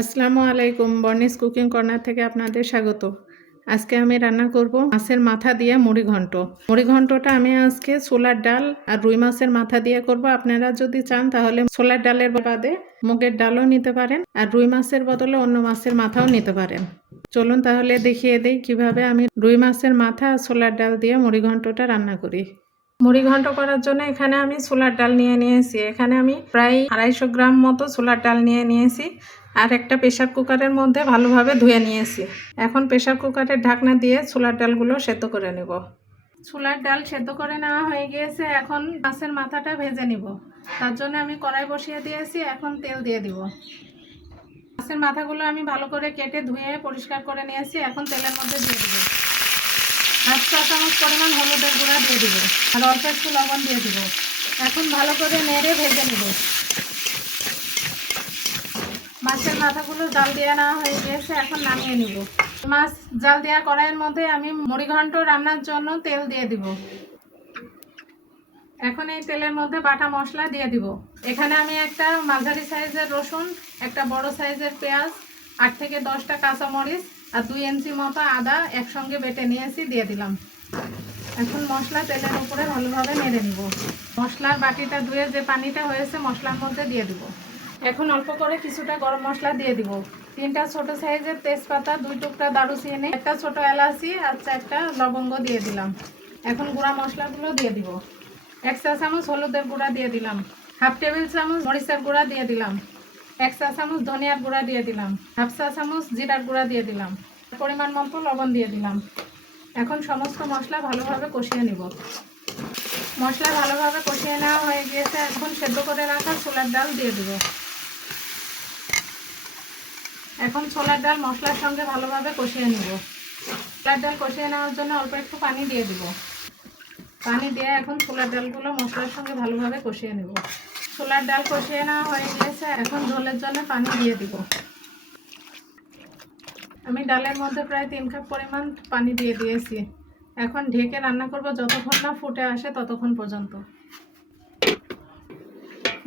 আসসালামু আলাইকুম বর্নিস cooking corner থেকে আপনাদের স্বাগত। আজকে আমি রান্না করব মাছের মাথা দিয়ে মুড়ি ঘন্ট। মুড়ি ঘন্টটা আমি আজকে ছোলার ডাল আর রুই মাছের মাথা দিয়ে করব। আপনারা যদি চান তাহলে ছোলার ডালের বাদে মুগের ডালও নিতে পারেন আর রুই মাছের বদলে অন্য মাছের মাথাও নিতে পারেন। চলুন তাহলে দেখিয়ে দিই কীভাবে আমি রুই মাছের মাথা আর ছোলার ডাল দিয়ে মুড়ি ঘন্টটা রান্না করি। মুড়ি ঘন্ট করার জন্য এখানে আমি ছোলার ডাল নিয়ে নিয়েছি। এখানে আমি প্রায় আড়াইশো গ্রাম মতো ছোলার ডাল নিয়ে নিয়েছি। আর একটা প্রেশার কুকারের মধ্যে ভালোভাবে ধুয়ে নিয়েছি। এখন প্রেশার কুকারের ঢাকনা দিয়ে ছোলার ডালগুলো সেদ্ধ করে নেব। ছোলার ডাল সেদ্ধ করে নেওয়া হয়ে গিয়েছে, এখন মাছের মাথাটা ভেজে নিব। তার জন্য আমি কড়াই বসিয়ে দিয়েছি, এখন তেল দিয়ে দিব। মাছের মাথাগুলো আমি ভালো করে কেটে ধুয়ে পরিষ্কার করে নিয়েছি, এখন তেলের মধ্যে দিয়ে দিব। হাফ চা চামচ পরিমাণ হলুদের গুঁড়া দিয়ে দিব, আর অল্প একটু লবণ দিয়ে দিব। এখন ভালো করে নেড়ে ভেজে নেব। মাছের মাথাগুলো জাল দেওয়া নেওয়া হয়ে গিয়েছে, এখন নামিয়ে নিব। মাছ জাল দেওয়া কড়াইয়ের মধ্যে আমি মুড়ি ঘন্ট রান্নার জন্য তেল দিয়ে দিব। এখন এই তেলের মধ্যে বাটা মশলা দিয়ে দিব। এখানে আমি একটা মাঝারি সাইজের রসুন, একটা বড় সাইজের পেঁয়াজ, আট থেকে দশটা কাঁচামরিচ আর দুই ইঞ্চি মতো আদা একসঙ্গে বেটে নিয়েছি, দিয়ে দিলাম। এখন মশলা তেলের উপরে ভালোভাবে নেড়ে নিব। মশলার বাটিটা ধুয়ে যে পানিটা হয়েছে, মশলার মধ্যে দিয়ে দিব। এখন অল্প করে কিছুটা গরম মশলা দিয়ে দিব। তিনটা ছোট সাইজের তেজপাতা, দুই টুকরা দারুচিনি, একটা ছোট এলাচি আর চারটা লবঙ্গ দিয়ে দিলাম। এখন গুঁড়া মশলাগুলো দিয়ে দিব। এক চা চামচ হলুদের গুঁড়া দিয়ে দিলাম। হাফ টেবিল চামচ মরিচের গুঁড়া দিয়ে দিলাম। এক চা চামচ ধনিয়ার গুঁড়া দিয়ে দিলাম। হাফ চা চামচ জিরার গুঁড়া দিয়ে দিলাম। পরিমাণ মতো লবণ দিয়ে দিলাম। এখন সমস্ত মশলা ভালোভাবে কষিয়ে নিব। মশলা ভালোভাবে কষিয়ে নেওয়া হয়ে গিয়েছে। এখন সেদ্ধ করে রাখা ছোলার ডাল দিয়ে দিব। এখন ছোলার ডাল মশলার সঙ্গে ভালোভাবে কষিয়ে নিব। ছোলার ডাল কষিয়ে নেওয়ার জন্য অল্প একটু পানি দিয়ে দিব। পানি দিয়ে এখন ছোলার ডালগুলো মশলার সঙ্গে ভালোভাবে কষিয়ে নেব। ছোলার ডাল কষিয়ে নেওয়া হয়ে গিয়েছে, এখন ঝোলের জন্য পানি দিয়ে দিব। আমি ডালের মধ্যে প্রায় তিন কাপ পরিমাণ পানি দিয়ে দিয়েছি। এখন ঢেকে রান্না করব যতক্ষণ না ফুটে আসে ততক্ষণ পর্যন্ত।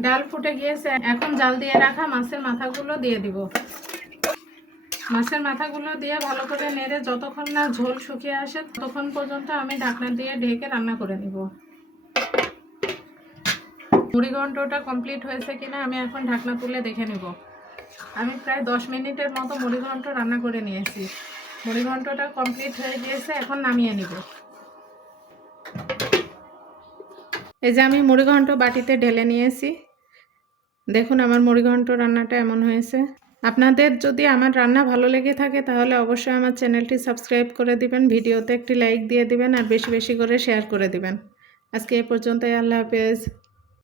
ডাল ফুটে গিয়েছে, এখন জাল দিয়ে রাখা মাছের মাথাগুলো দিয়ে দিব। মাছের মাথাগুলো দিয়ে ভালো করে নেড়ে যতক্ষণ না ঝোল শুকিয়ে আসে ততক্ষণ পর্যন্ত আমি ঢাকনা দিয়ে ঢেকে রান্না করে নিব। মুড়ি ঘন্টটা কমপ্লিট হয়েছে কিনা আমি এখন ঢাকনা তুলে দেখে নিব। আমি প্রায় দশ মিনিটের মতো মুড়ি ঘন্ট রান্না করে নিয়েছি। মুড়ি ঘন্টটা কমপ্লিট হয়ে গিয়েছে, এখন নামিয়ে নিব। এই যে আমি মুড়ি ঘন্ট বাটিতে ঢেলে নিয়েছি। দেখুন আমার মুড়ি ঘন্ট রান্নাটা এমন হয়েছে। আপনাদের যদি আমার রান্না ভালো লেগে থাকে তাহলে অবশ্যই আমার চ্যানেলটি সাবস্ক্রাইব করে দিবেন, ভিডিওতে একটি লাইক দিয়ে দিবেন আর বেশি বেশি করে শেয়ার করে দিবেন। আজকে এ পর্যন্তই, আল্লাহ হাফেজ।